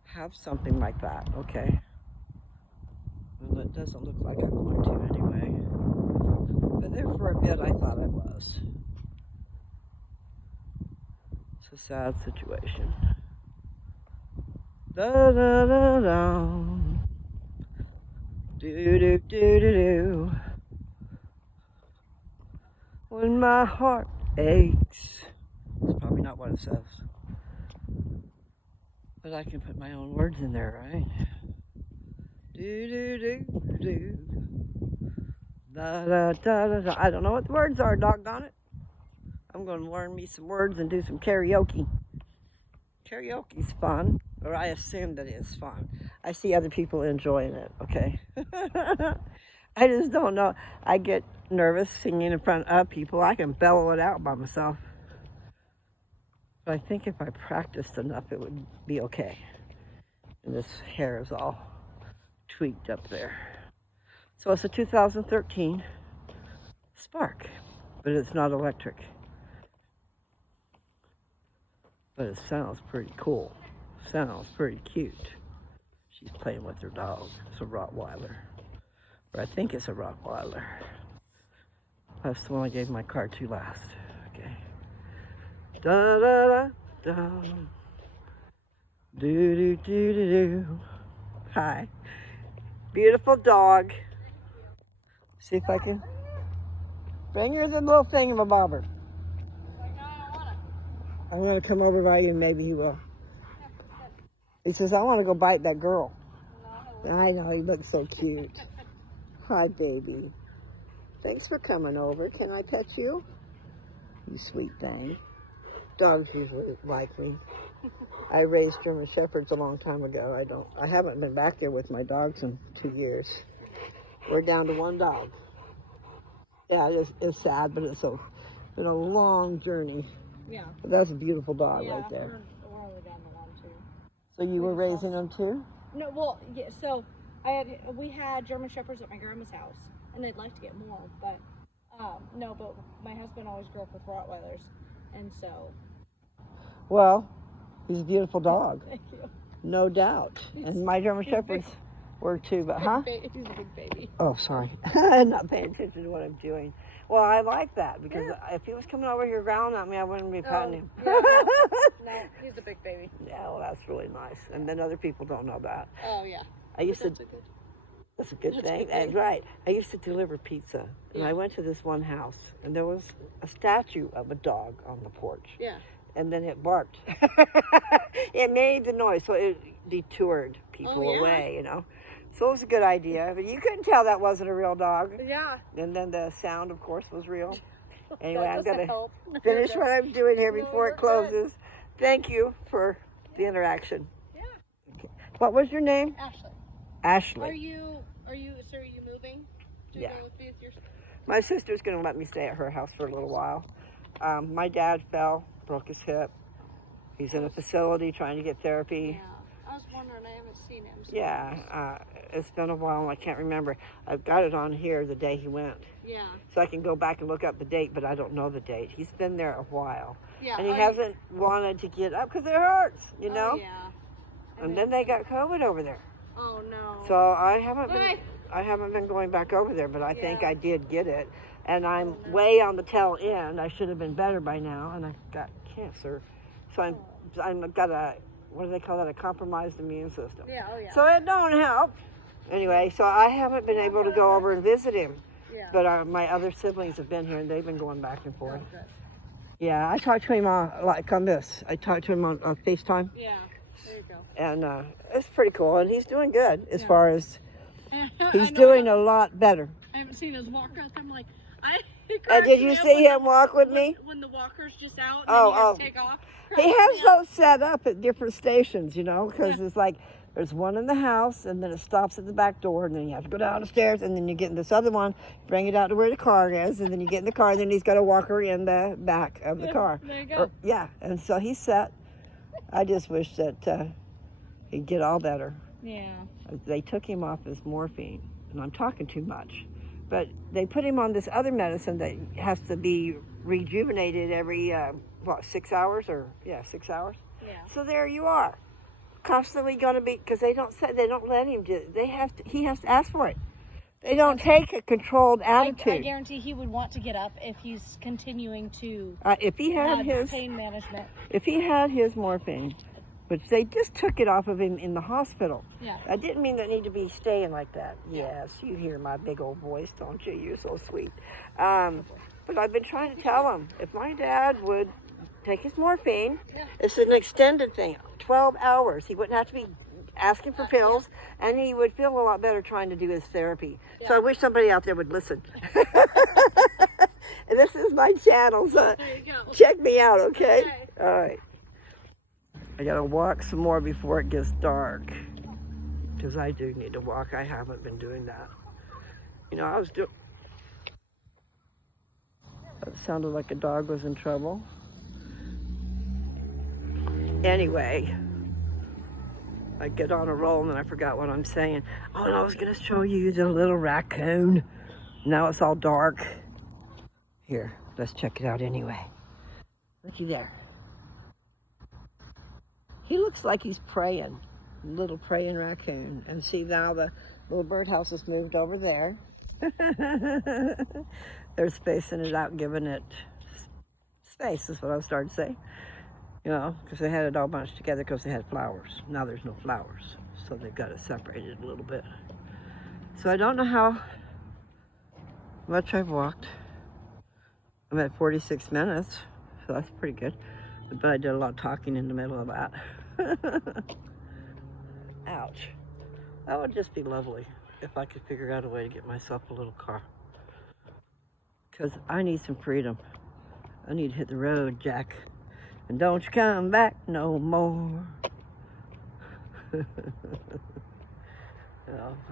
have something like that, okay? Well, it doesn't look like I'm going to anyway. But there for a bit I thought I was. It's a sad situation. Da da da da. Do do do do do. When my heart aches. That's probably not what it says. But I can put my own words in there, right? Do do do do. Da da da da da. I don't know what the words are, doggone it. I'm going to learn me some words and do some karaoke. Karaoke's fun, or I assume that it is fun. I see other people enjoying it, okay? I just don't know. I get nervous singing in front of people. I can bellow it out by myself. But I think if I practiced enough, it would be okay. And this hair is all tweaked up there. So it's a 2013 Spark, but it's not electric. But it sounds pretty cool. Sounds pretty cute. She's playing with her dog. It's a Rottweiler. Or I think it's a Rottweiler. That's the one I gave my card to last. Okay. Da da da da. Do do do do do. Hi. Beautiful dog. See if I can bring her the little thingamabobber. I'm going to come over by you and maybe he will. He says, I want to go bite that girl. I know, he looks so cute. Hi, baby. Thanks for coming over. Can I pet you? You sweet thing. Dogs usually like me. I raised German Shepherds a long time ago. I haven't been back there with my dogs in 2 years. We're down to one dog. Yeah, it's sad, but it's been a long journey. Yeah. But that's a beautiful dog right there. We're only down to one too. So you were raising them too? No, well, yeah. So we had German Shepherds at my grandma's house, and I'd like to get more, but no. But my husband always grew up with Rottweilers, and so. Well, he's a beautiful dog, Thank you. no doubt. And my German Shepherds were too, but huh? He's a big baby. Oh, sorry. I'm not paying attention to what I'm doing. Well, I like that because if he was coming over here growling at me, I wouldn't be patting him. Yeah, no, he's a big baby. Yeah, well, that's really nice. And then other people don't know that. Oh yeah. I used to. That's That's a good. a good That's a thing. good thing. That's right. I used to deliver pizza, and I went to this one house, and there was a statue of a dog on the porch. Yeah. And then it barked. It made the noise, so it detoured people away, you know. So it was a good idea, but you couldn't tell that wasn't a real dog. Yeah. And then the sound, of course, was real. Anyway, I'm That going doesn't to help. finish what I'm doing here No, before you're it closes. Thank you for the interaction. Yeah. Okay. What was your name? Ashley. Ashley. Are you moving to Yeah. go with your? My sister's going to let me stay at her house for a little while. My dad fell, broke his hip. He's in a facility trying to get therapy. Yeah. I was wondering. I haven't seen him. So Yeah, it's been a while and I can't remember. I've got it on here the day he went. Yeah. So I can go back and look up the date, but I don't know the date. He's been there a while. Yeah. And he hasn't wanted to get up because it hurts, you know? Oh, yeah. And then they got COVID over there. Oh no. So I haven't been going back over there, but I think Yeah. I did get it. And I'm way on the tail end. I should have been better by now, and I got cancer. So I'm got a, what do they call that? A compromised immune system. Yeah. Oh yeah. So it don't help. Anyway, so I haven't been able to go over and visit him. Yeah. But my other siblings have been here, and they've been going back and forth. Good. Yeah, I talked to him like on this. I talked to him on FaceTime, Yeah. There you go. and it's pretty cool. And he's doing good as Yeah. far as I he's know, doing a lot better. I haven't seen his walker. I'm like, Did you see him walk with me? when the walker's just out? And Oh, then you oh. guys take off. He has those set up at different stations, you know, because it's like There's one in the house, and then it stops at the back door, and then you have to go down the stairs, and then you get in this other one, bring it out to where the car is, and then you get in the car, and then he's got to walk her in the back of the car. There you go. Yeah, and so he's set. I just wish that he'd get all better. Yeah. They took him off his morphine, and I'm talking too much. But they put him on this other medicine that has to be rejuvenated every, 6 hours? 6 hours? Yeah. So there you are. Constantly going to be, because they don't let him do it. He has to ask for it. They don't take a controlled attitude. I guarantee he would want to get up if he's continuing to If he had have pain management. if he had his morphine, which they just took it off of him in the hospital. Yeah. I didn't mean that need to be staying like that. Yes, you hear my big old voice, don't you? You're so sweet. But I've been trying to tell him, if my dad would take his morphine, it's an extended thing, 12 hours. He wouldn't have to be asking for pills, and he would feel a lot better trying to do his therapy. So I wish somebody out there would listen. And this is my channel, so There you go. check me out, okay? Okay. All right. I gotta walk some more before it gets dark, because I do need to walk. I haven't been doing that. I was doing. That sounded like a dog was in trouble. Anyway, I get on a roll and then I forgot what I'm saying. Oh, and I was gonna show you the little raccoon. Now it's all dark. Here, let's check it out anyway. Looky there. He looks like he's praying, little praying raccoon. And see, now the little birdhouse has moved over there. They're spacing it out, giving it space, is what I was starting to say. Because they had it all bunched together because they had flowers. Now there's no flowers, so they've got it separated a little bit. So I don't know how much I've walked. I'm at 46 minutes, so that's pretty good. But I did a lot of talking in the middle of that. Ouch. That would just be lovely if I could figure out a way to get myself a little car. Because I need some freedom. I need to hit the road, Jack. And don't you come back no more.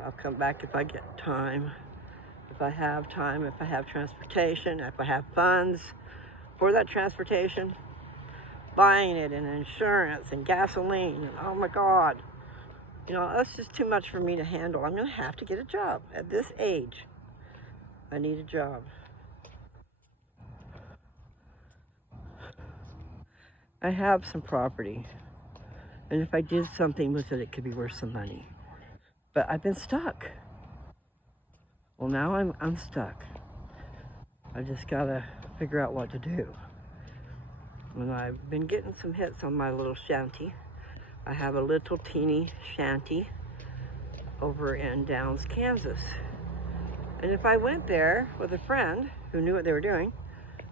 I'll come back if I get time. If I have time, if I have transportation, if I have funds for that transportation. Buying it and insurance and gasoline and oh my God. That's just too much for me to handle. I'm gonna have to get a job at this age. I need a job. I have some property, and if I did something with it, it could be worth some money. But I've been stuck. Well, now I'm stuck. I just gotta figure out what to do. And I've been getting some hits on my little shanty. I have a little teeny shanty over in Downs, Kansas. And if I went there with a friend who knew what they were doing,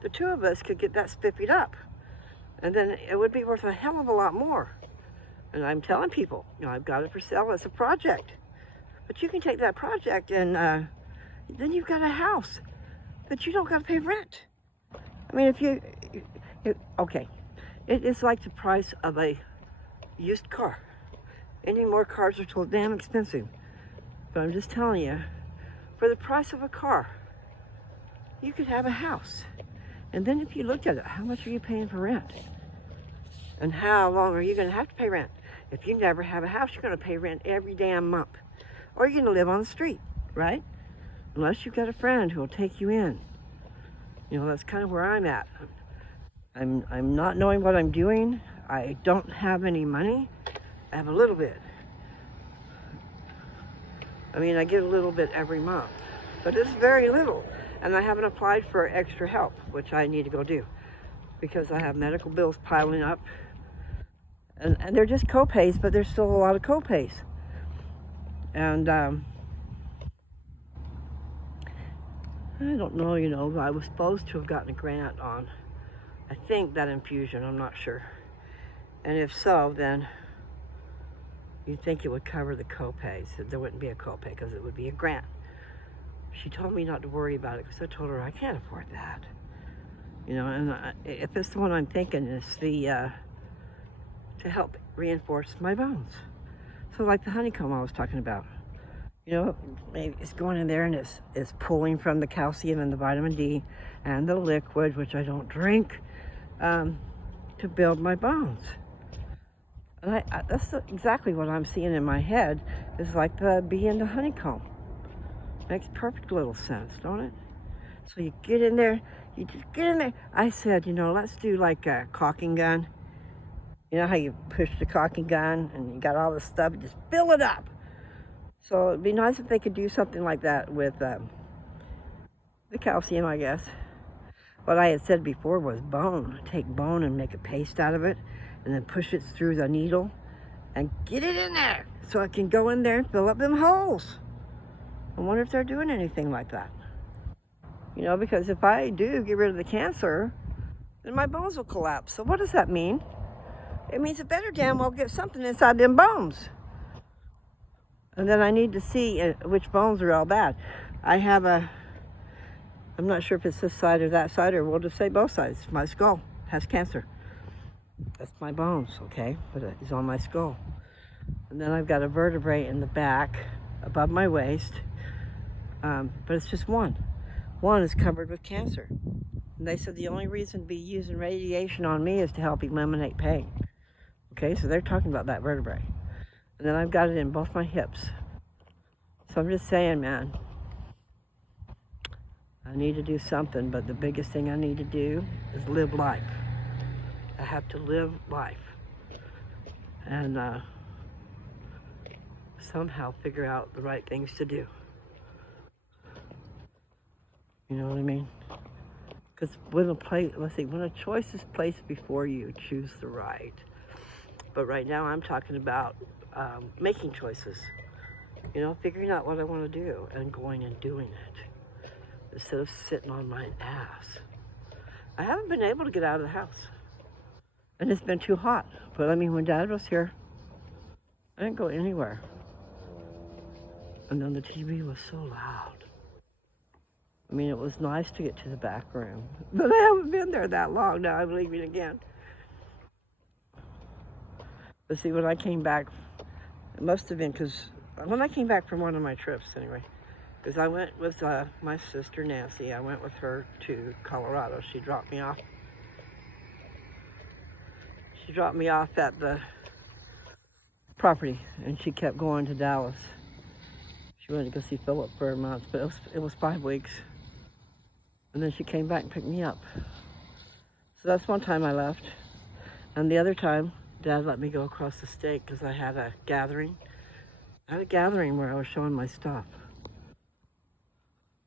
the two of us could get that spiffied up. And then it would be worth a hell of a lot more. And I'm telling people, I've got it for sale as a project. But you can take that project and then you've got a house that you don't got to pay rent. I mean, okay, it is like the price of a used car. Any more cars are so damn expensive. But I'm just telling you, for the price of a car, you could have a house. And then if you looked at it, how much are you paying for rent? And how long are you going to have to pay rent? If you never have a house, you're going to pay rent every damn month. Or you're going to live on the street, right? Unless you've got a friend who will take you in. That's kind of where I'm at. I'm not knowing what I'm doing. I don't have any money. I have a little bit. I mean, I get a little bit every month, but it's very little. And I haven't applied for extra help, which I need to go do because I have medical bills piling up. And they're just co-pays, but there's still a lot of co-pays. And I don't know, I was supposed to have gotten a grant on, I think, that infusion. I'm not sure. And if so, then you'd think it would cover the co-pays. There wouldn't be a co-pay because it would be a grant. She told me not to worry about it because I told her I can't afford that. And if it's the one I'm thinking, it's the to help reinforce my bones So like the honeycomb I was talking about, you know, maybe it's going in there and it's pulling from the calcium and the vitamin D and the liquid, which I don't drink, to build my bones. And that's exactly what I'm seeing in my head, is like the bee in the honeycomb. Makes perfect little sense, don't it? So you get in there, you just get in there. I said, you know, let's do like a caulking gun. You know how you push the caulking gun and you got all this stuff, you just fill it up. So it'd be nice if they could do something like that with the calcium, I guess. What I had said before was bone. Take bone and make a paste out of it and then push it through the needle and get it in there so I can go in there and fill up them holes. I wonder if they're doing anything like that. You know, because if I do get rid of the cancer, then my bones will collapse. So what does that mean? It means it better damn well get something inside them bones. And then I need to see which bones are all bad. I'm not sure if it's this side or that side, or we'll just say both sides. My skull has cancer. That's my bones, okay? But it's on my skull. And then I've got a vertebrae in the back above my waist. But it's just one. One is covered with cancer. And they said the only reason to be using radiation on me is to help eliminate pain. Okay, so they're talking about that vertebrae. And then I've got it in both my hips. So I'm just saying, man, I need to do something, but the biggest thing I need to do is live life. I have to live life. And somehow figure out the right things to do. You know what I mean? Because when a choice is placed before you, choose the right. But right now I'm talking about making choices. You know, figuring out what I want to do and going and doing it instead of sitting on my ass. I haven't been able to get out of the house. And it's been too hot. But I mean, when Dad was here, I didn't go anywhere. And then the TV was so loud. I mean, it was nice to get to the back room, but I haven't been there that long. Now I'm leaving again. But see, when I came back, it must have been because when I came back from one of my trips, anyway, because I went with my sister Nancy. I went with her to Colorado. She dropped me off. She dropped me off at the property, and she kept going to Dallas. She went to go see Philip for a month, but it was 5 weeks. And then she came back and picked me up. So that's one time I left. And the other time, Dad let me go across the state because I had a gathering. I had a gathering where I was showing my stuff.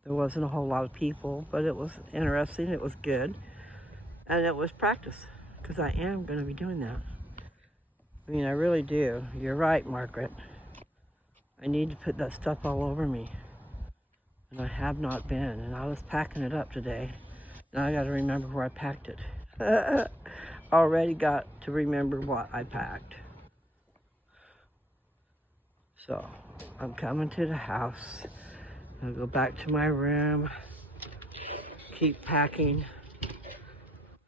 There wasn't a whole lot of people, but it was interesting, it was good. And it was practice, because I am going to be doing that. I mean, I really do. You're right, Margaret. I need to put that stuff all over me. And I have not been, and I was packing it up today. Now I got to remember where I packed it. Already got to remember what I packed. So, I'm coming to the house. I'll go back to my room. Keep packing.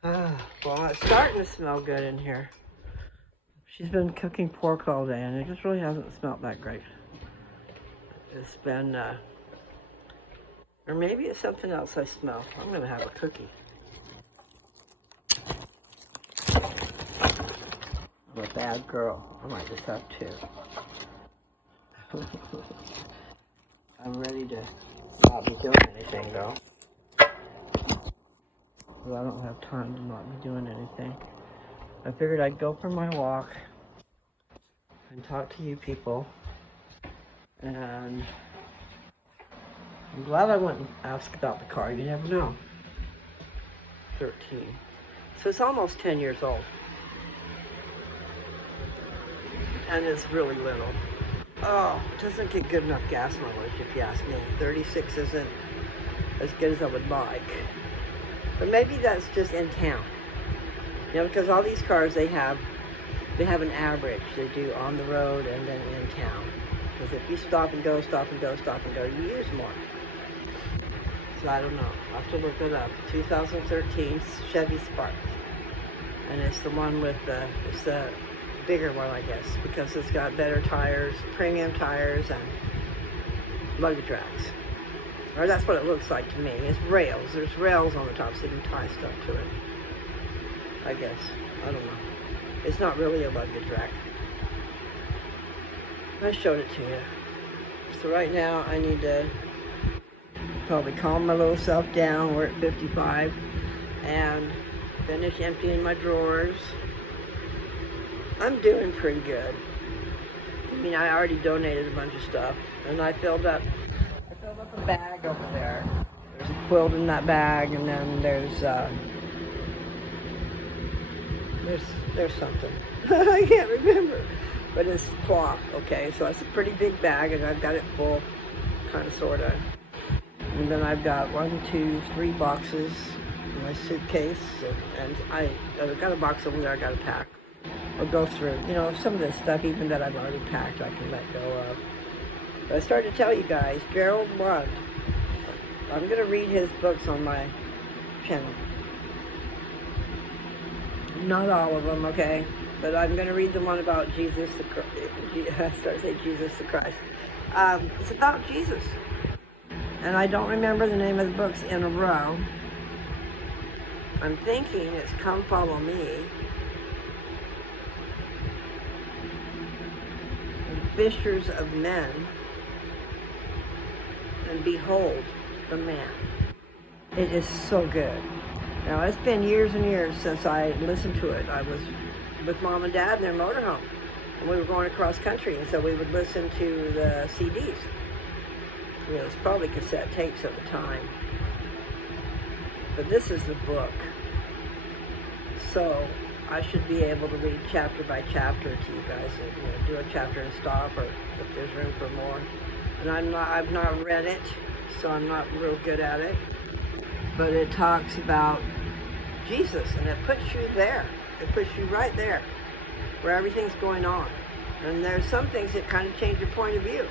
Well, it's starting to smell good in here. She's been cooking pork all day, and it just really hasn't smelled that great. It's been, or maybe it's something else I smell. I'm gonna have a cookie. I'm a bad girl. I might just have two. I'm ready to not be doing anything though. Well, I don't have time to not be doing anything. I figured I'd go for my walk and talk to you people. And I'm glad I went and asked about the car. You never know. 13. So it's almost 10 years old. And it's really little. Oh, it doesn't get good enough gas mileage if you ask me. 36 isn't as good as I would like. But maybe that's just in town. You know, because all these cars, they have an average. They do on the road and then in town. Because if you stop and go, you use more. So I don't know. I'll have to look it up. 2013 Chevy Spark. And it's the one with it's the bigger one, I guess, because it's got better tires, premium tires, and luggage racks. Or that's what it looks like to me. It's rails. There's rails on the top so you can tie stuff to it. I guess. I don't know. It's not really a luggage rack. I showed it to you. So right now I need to probably calm my little self down. We're at 55 and finish emptying my drawers. I'm doing pretty good. I mean, I already donated a bunch of stuff and I filled up a bag over there. There's a quilt in that bag, and then there's something. I can't remember. But it's cloth, okay? So that's a pretty big bag, and I've got it full, kind of, sort of. And then I've got 1, 2, 3 boxes in my suitcase, and I've got a box over there I got to pack or go through. You know, some of this stuff, even that I've already packed, I can let go of. But I started to tell you guys, Gerald Lund, I'm going to read his books on my channel. Not all of them, okay? But I'm going to read the one about Jesus the Christ. I started to say Jesus the Christ. It's about Jesus. And I don't remember the name of the books in a row. I'm thinking it's Come Follow Me. And Fishers of Men. And Behold the Man. It is so good. Now, it's been years and years since I listened to it. I was with Mom and Dad in their motorhome, and we were going across country, and so we would listen to the CDs. You know, it was probably cassette tapes at the time. But this is the book. So I should be able to read chapter by chapter to you guys, and, you know, do a chapter and stop, or if there's room for more. And I've not read it, so I'm not real good at it. But it talks about Jesus, and it puts you there. It puts you right there, where everything's going on. And there's some things that kind of change your point of view.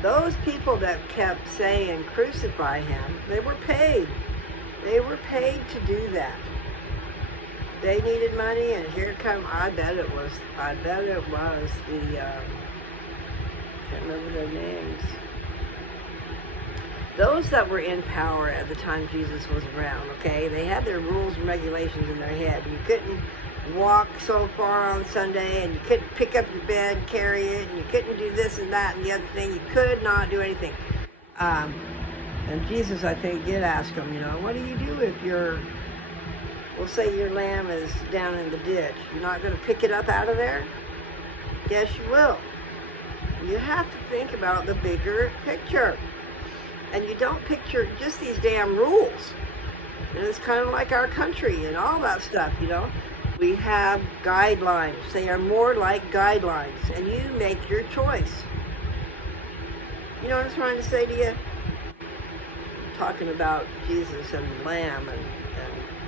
Those people that kept saying, crucify him, they were paid. They were paid to do that. They needed money, and here come, I bet it was the, can't remember their names. Those that were in power at the time Jesus was around, okay, they had their rules and regulations in their head. You couldn't walk so far on Sunday, and you couldn't pick up your bed, carry it, and you couldn't do this and that and the other thing. You could not do anything. And Jesus, I think, did ask them, you know, what do you do if we'll say your lamb is down in the ditch. You're not going to pick it up out of there? Yes, you will. You have to think about the bigger picture. And you don't picture just these damn rules. And it's kind of like our country and all that stuff, you know. We have guidelines. They are more like guidelines. And you make your choice. You know what I'm trying to say to you? I'm talking about Jesus and the Lamb,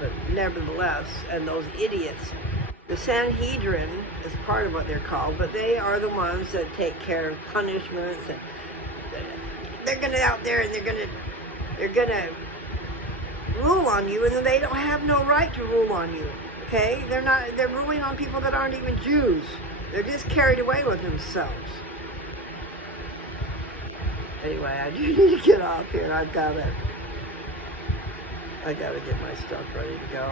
but nevertheless, and those idiots. The Sanhedrin is part of what they're called, but they are the ones that take care of punishments, and they're gonna out there and they're gonna rule on you, and then they don't have no right to rule on you. Okay? They're ruling on people that aren't even Jews. They're just carried away with themselves. Anyway, I do need to get off here. I gotta get my stuff ready to go.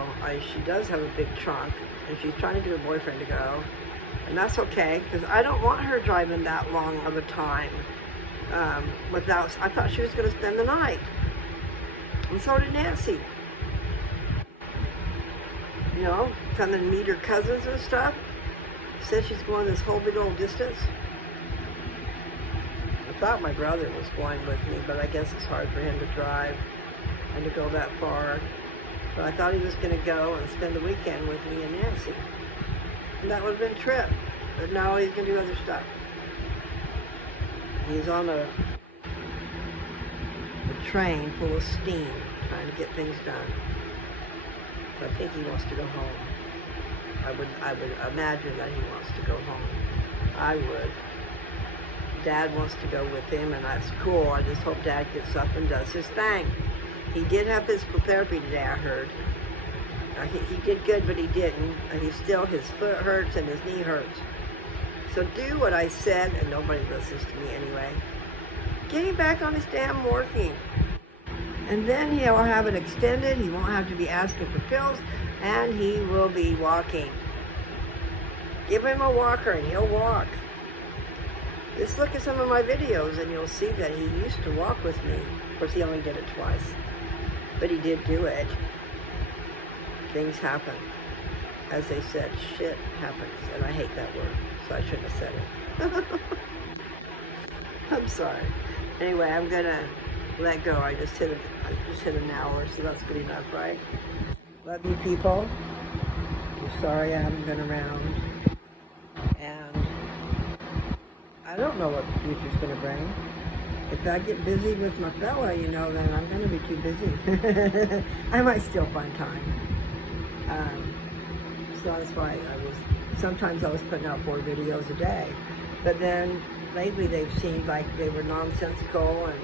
She does have a big trunk, and she's trying to get her boyfriend to go, and that's okay, because I don't want her driving that long of a time. I thought she was going to spend the night. And so did Nancy. You know, come and meet her cousins and stuff. Said she's going this whole big old distance. I thought my brother was going with me, but I guess it's hard for him to drive and to go that far. But I thought he was going to go and spend the weekend with me and Nancy. And that would have been a trip. But now he's going to do other stuff. He's on a train full of steam, trying to get things done. But I think he wants to go home. I would imagine that he wants to go home. I would. Dad wants to go with him, and that's cool. I just hope Dad gets up and does his thing. He did have physical therapy today, I heard. He did good, but he didn't. And his foot hurts and his knee hurts. So do what I said, and nobody listens to me anyway. Get him back on his damn walking. And then he'll have it extended. He won't have to be asking for pills, and he will be walking. Give him a walker, and he'll walk. Just look at some of my videos, and you'll see that he used to walk with me. Of course, he only did it twice, but he did do it. Things happen. As they said, shit happens, and I hate that word, so I shouldn't have said it. I'm sorry. Anyway, I'm gonna let go. I just hit an hour, so that's good enough, right? Love you, people. I'm sorry I haven't been around, and I don't know what the future's gonna bring. If I get busy with my fella, then I'm gonna be too busy. I might still find time. So that's why sometimes I was putting out 4 videos a day. But then lately they've seemed like they were nonsensical, and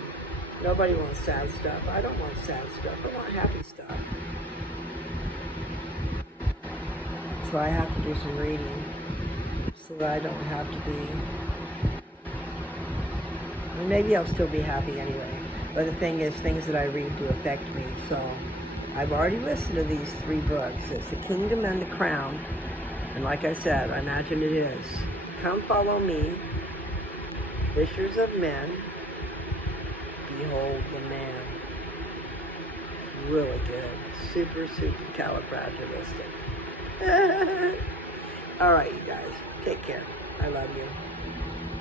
nobody wants sad stuff. I don't want sad stuff. I want happy stuff. So I have to do some reading so that I don't have to be, and maybe I'll still be happy anyway. But the thing is, things that I read do affect me. So I've already listened to these 3 books. It's The Kingdom and the Crown. And like I said, I imagine it is. Come Follow Me, Fishers of Men, Behold the Man. Really good. Super califragilistic. All right, you guys. Take care. I love you.